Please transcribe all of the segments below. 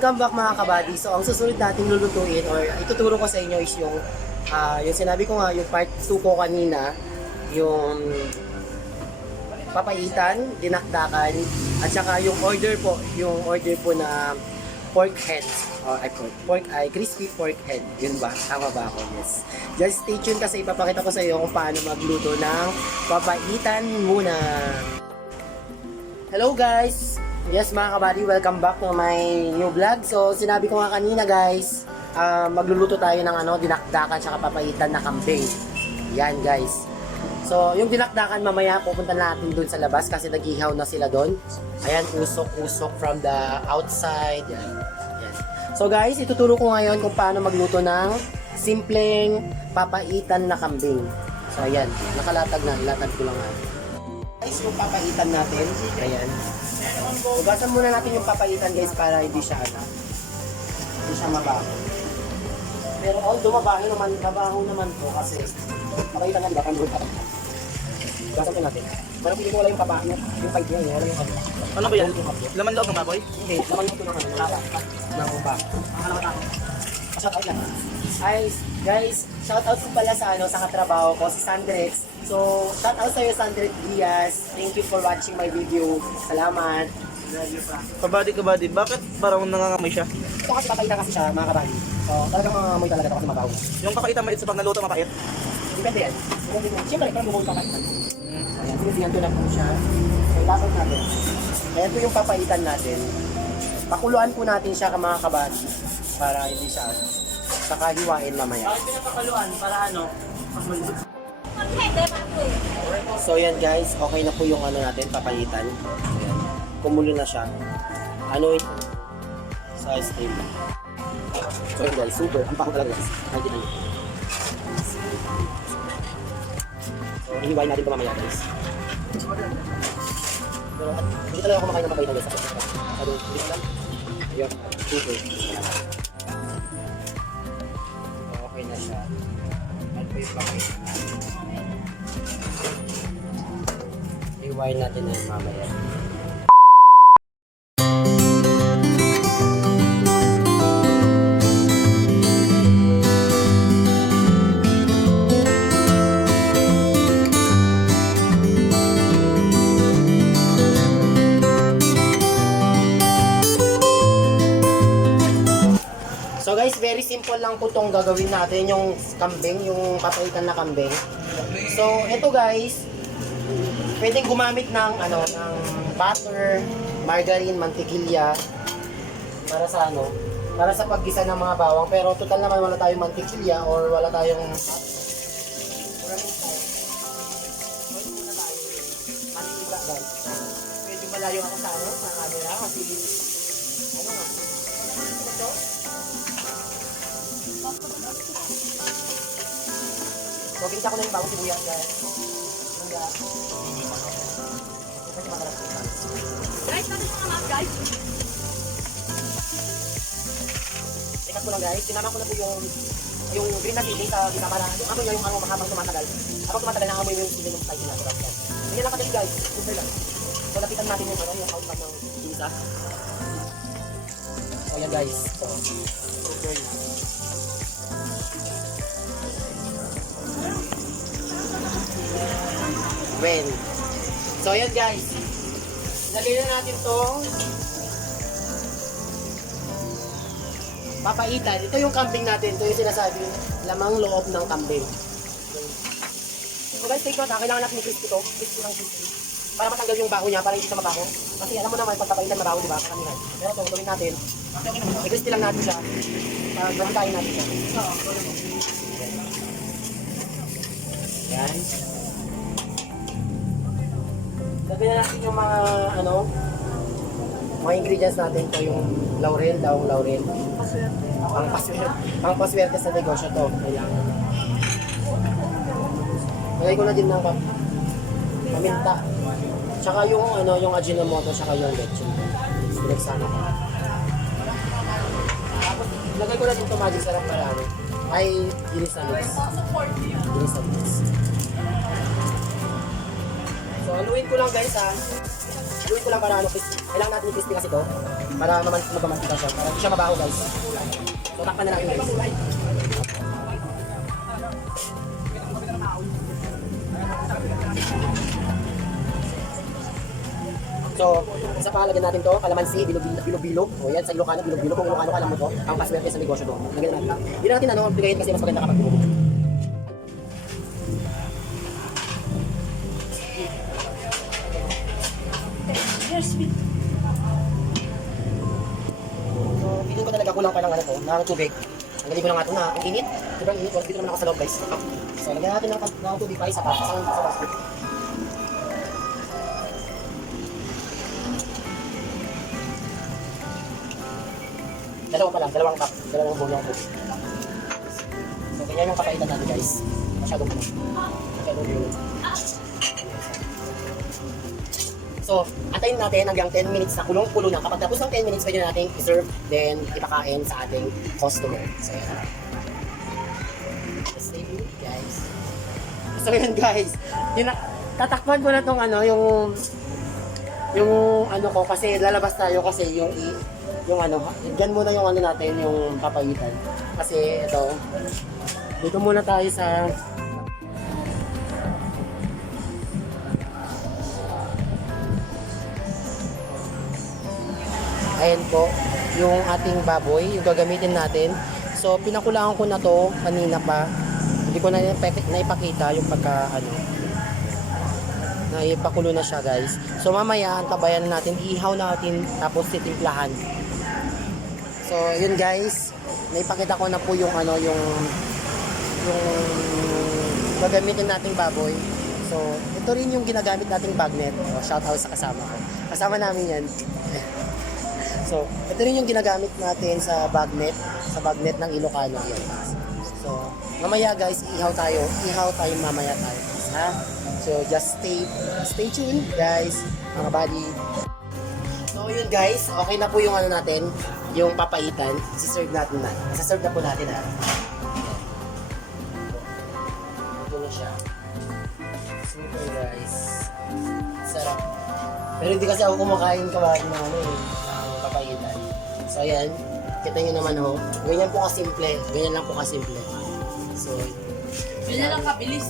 Welcome back mga kabady. So ang susunod nating lulutuin or ituturo ko sa inyo is yung sinabi ko nga, yung part 2 ko kanina, yung papaitan, dinakdakan, at saka yung order po na pork head. Crispy pork head. Yun ba? Tama ba ako? Yes. Just stay tuned kasi ipapakita ko sa iyo kung paano magluto ng papaitan muna. Hello guys! Yes mga kabady, welcome back to my new vlog. So sinabi ko nga kanina guys, magluluto tayo ng dinakdakan tsaka papaitan na kambing. Yan guys. So yung dinakdakan mamaya pupunta natin dun sa labas kasi naghihaw na sila dun. Ayan, usok-usok from the outside. Yan. Yan. So guys, ituturo ko ngayon kung paano magluto ng simpleng papaitan na kambing. So ayan, nakalatag na, ilatag ko lang nga. Guys, yung papaitan natin, ayan. Ugasan muna natin yung papaitan guys para hindi siya mabaho. Pero although mabaho naman po kasi papaitan lang dapat lupa. Ugasan ko natin. Pero pili ko wala yung papaitan, yung pipe niya, wala yung ano ba yan? Laman loob ng baboy? Hindi, laman loob ng ng baboy. Shout out lang. Guys, shout out ko pala sa katrabaho ko, si Sandrex. So, shout out sa iyo Sandrex Diaz. Thank you for watching my video. Salamat. Kabady, bakit parang nangangamoy siya? Ito kasi papaitan kasi siya, mga kabady. So, talagang mangangamoy talaga ito kasi mabaho. Yung kakaitan mait sa pag naluto mapait? Depende yan. Siyempre, parang bumulong papaitan. Ayan, sinisiyan ko na po siya. So, lapot natin. Ayan po yung papaitan natin. Pakuluan po natin siya mga kabady para hindi siya kakahiwain mamaya. Bakit pinapakaluan? Para ano? So yan guys, okay na po yung natin, papaitan. Ayan. Kumulo na siya. Ano ito? Sa steam. So yan guys, super. Ang pako talaga guys. Nandiyan na. So ihiwain natin ito mamaya guys. Pero hindi talaga ako makain ng papaitan guys. Ano, hindi lang. Ayan, super. Okay na siya. At po yung papaitan natin. Iwain natin na yung mamaya. So guys, very simple lang po itong gagawin natin, yung kambing, yung papaitan na kambing. So ito guys, pwedeng gumamit ng ng butter, margarine, mantikilya para sa paggisa ng mga bawang. Pero total naman wala tayong mantikilya or wala tayong mantikilya guys. Medyo malayo ako sa camera kasi so, pinita ko na yung bawang sibuyas guys. Guys, natin mga map guys. Ikat ko lang guys, sinama ko na po yung green na chili sa gina para yung amoy niya yung habang tumatagal. Habang tumatagal na amoy yung chili ng spicy na. Ganyan lang kasi guys, super lang. So lapitan natin yung outcome ng ginisa. So yan guys, so super. Well, so yan guys, lagay na natin itong papaitan. Ito yung kambing natin, ito yung sinasabi lamang loob ng kambing. So guys, take note ha, kailangan natin i-crispy ito, crispy ng crispy para matanggal yung baho niya, para hindi siya mabaho. Kasi alam mo naman, pag papaitan mabaho, di ba? Karamihan. Pero ito, gawin natin, i-crispy lang natin siya para gawin natin siya. Yan. Sabi na natin yung mga ingredients natin. Ito yung laurel. Pang paswerte sa negosyo to. Ayan. Lagay ko na din ng paminta. Tsaka yung Ajinomoto, tsaka yung lechon. Pinagsama ko. Tapos lagay ko na din ito magic sarap para ay ginis na mix. So, haluin ko lang guys ha. Haluin ko lang para crispy. Kailangan natin i-crispy kasi ito. Para mamantika siya. Para hindi siya mabaho guys. So takpan na natin guys. So, isa pa lagyan natin to, kalamansi, bilog-bilog. O yan, sa Ilocano, bilog-bilog. Kung Ilocano, alam mo to, ang paswerte sa negosyo to. Lagyan natin. Hindi natin bigayin kasi mas maganda kapag bilog. So, feeling ko talaga kulang pa ng ano to, ng tubig. Ang galing ko na nga ito na, ang init. Sobrang init, dito naman ako sa loob guys. So, lagyan natin ng tubig pa isa pa. Sa basket. Dalawa pa lang, dalawang cup, dalawang bowl ng tubig. So, ganyan yung kapaitan natin guys. Masyadong ano. Masyadong yun. So, antayin natin hanggang 10 minutes na kulong-kulo na. Kapag tapos ng 10 minutes, pwede natin i-serve, then ipakain sa ating customer. So, yan. Stay tuned, guys. So, yun guys. Tatakpan ko na tong ano, yung ano ko, kasi lalabas tayo kasi yung ano, dyan muna yung ano natin, yung papayitan. Kasi ito, dito muna tayo sa ayan po, yung ating baboy, yung gagamitin natin. So, pinakulangan ko na to kanina pa. Hindi ko na naipakita yung pagka, ano, naipakulo na siya guys. So, mamaya, antabayan natin, ihaw natin, tapos titimplahan. So, yun guys, naipakita ko na po yung, ano, yung gagamitin nating baboy. So, ito rin yung ginagamit nating bagnet. Shout out sa kasama ko. Kasama namin yan. So, ito rin yung ginagamit natin sa bagnet ng Ilocano yan. So, mamaya guys, ihaw tayo mamaya tayo guys, ha? So, just stay tuned guys, mga buddy. So, yun guys, okay na po yung ano natin, yung papaitan, isa-serve natin na. Isa-serve na po natin ha. Ito na siya. Super guys. Sarap. Pero hindi kasi ako kumakain kawain ng ano eh. Papaitan. So ayan, kita nyo naman ho. Ganyan po kasimple. Ganyan lang po kasimple. So, Ganyan lang kabilis.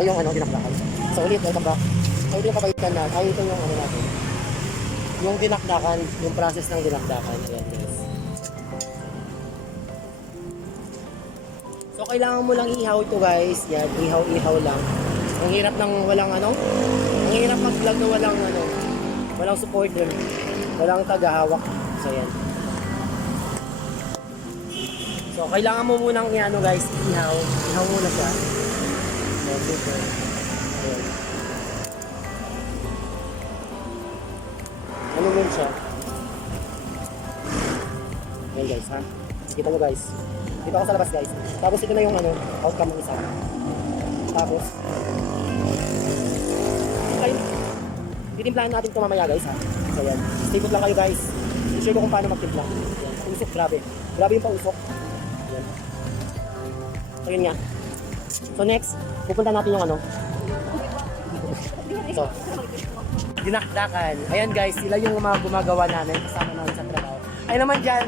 Ay, yung ano, dinakdakan. So ulit, welcome back. Ay, yung papaitan na, ay ito yung ano natin. Yung dinakdakan, yung process ng dinakdakan. Ayan guys. So kailangan mo lang ihaw ito guys. Yan, ihaw lang. Ang hirap ng walang ano, ang hirap mag-vlog na walang ano, walang supporter, walang tagahawak. So yan. So kailangan mo munang i-ano guys, ihaw muna siya. So, super. Ayan. Ano mo siya? Ayan guys ha. Kita mo guys. Dito ako sa labas guys. Tapos ito na yung ano, outcome ng isa. Tapos ay, titimplahan natin ito mamaya guys ha. So yan. Stay put lang kayo guys. I-share ko kung paano magtimpla. Yan. Usok, grabe. Grabe yung pausok. Yan. So yun nga. So next, pupunta natin yung ano. So, dinakdakan. Ayan guys, sila yung mga gumagawa namin. Kasama namin sa trabaho. Ay naman dyan,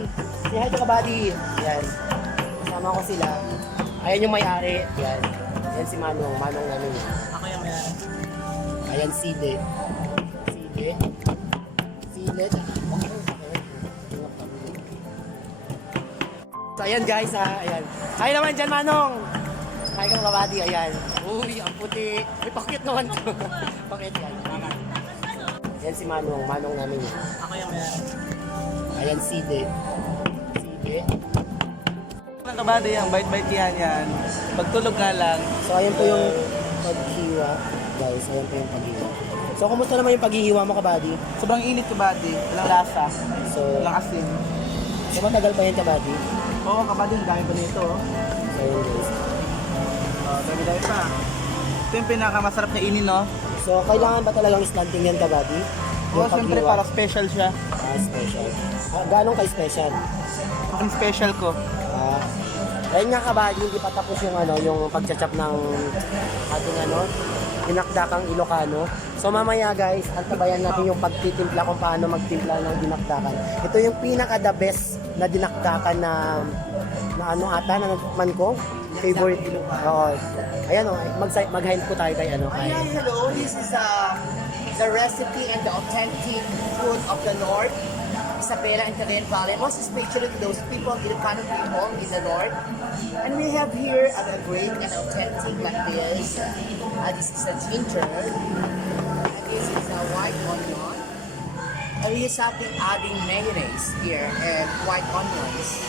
si Hi to Kabady. Yan. Kasama ko sila. Ayan yung may-ari. Yan. Yan si Manong namin yan. Ako yung Ayan, sili. Sili. Sili. So, ayan guys, ha. Ayan. Ay naman dyan, Manong. Ay kang kabady, ayan. Uy, ang puti. Uy, pakit naman to. Pakit yan. Ayan si Manong. Manong namin yan. Ako yung meron. Ayan, sili. Sili. Mga kabady, ang bait-bait yan. Pagtulog nga lang. So, ayan po yung paghiwa. Guys, ayan po yung paghiwa. So, kumusta naman yung paghihiwa mo, kabady? Sobrang init kabady. Walang lasa. So, Walang asin. matagal pa yan, kabady? Oo kabady, ang dami pa nito. So, ayan guys. Dami-dami pa. Ito yung pinakamasarap na inin, no? So, kailangan ba talagang slanting yan, kabady? Oo, siyempre para special siya. Special. Ganong ka-special? Ang special ko. Ayun nga kabady, hindi pa tapos yung yung pagchachap ng ating dinakdakang Ilocano. So mamaya guys, antabayan natin yung pagtitimpla kung paano magtimpla ng dinakdakan. Ito yung pinaka the best na dinakdakan na ata na natikman ko. Favorite. Oo. Ayan mag-hype po tayo kay kay. Hello, this is the recipe and the authentic food of the North, Isabela and Cagayan Valley, most especially to those people, Ilocano people in the North. And we have here a great and authentic like this. This is a ginger, and this is a white onion. And we are adding mayonnaise here and white onions.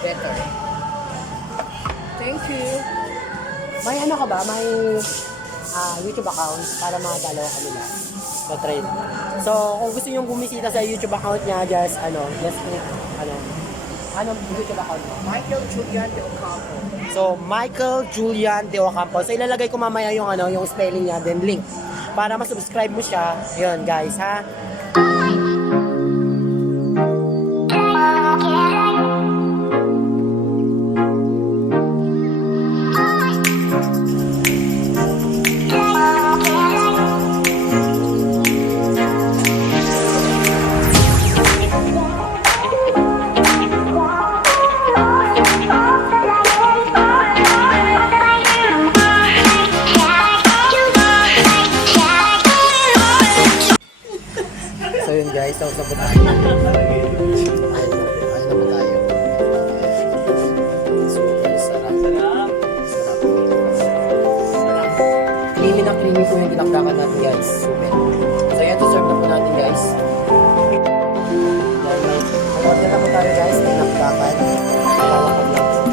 Better. Thank you. May ka ba? May YouTube account para makadalo ka nila. Na-train. So, kung gusto nyo bumisita sa YouTube account niya, just click, YouTube account mo? Michael Julian de Ocampo. So, Michael Julian de Ocampo. So, ilalagay ko mamaya yung yung spelling niya, then link. Para ma-subscribe mo siya. Yun, guys, ha? So yun guys, tapos na po tayo. Ayun na po tayo. Super sarap. Sarap. Creamy na creamy po yung dinakdakan natin guys. Super. So yan, to serve na po natin guys. Order na po tayo guys, dinakdakan. Lalakad lang po.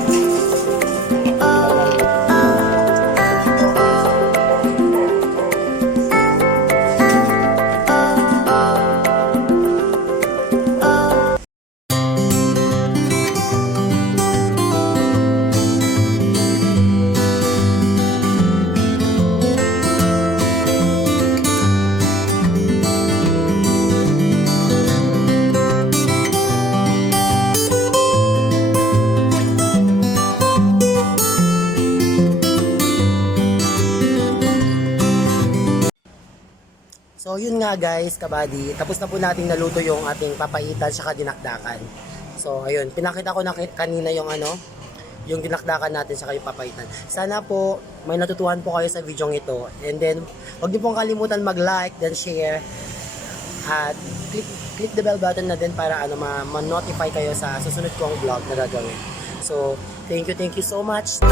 So yun nga guys, kabady, tapos na po nating naluto yung ating papaitan saka dinakdakan. So ayun, pinakita ko na kanina yung yung dinakdakan natin saka yung papaitan. Sana po may natutuhan po kayo sa video ito. And then, huwag niyo pong kalimutan mag-like, then share. At click the bell button na din para ma-notify kayo sa susunod kong vlog na gagawin. So, thank you so much.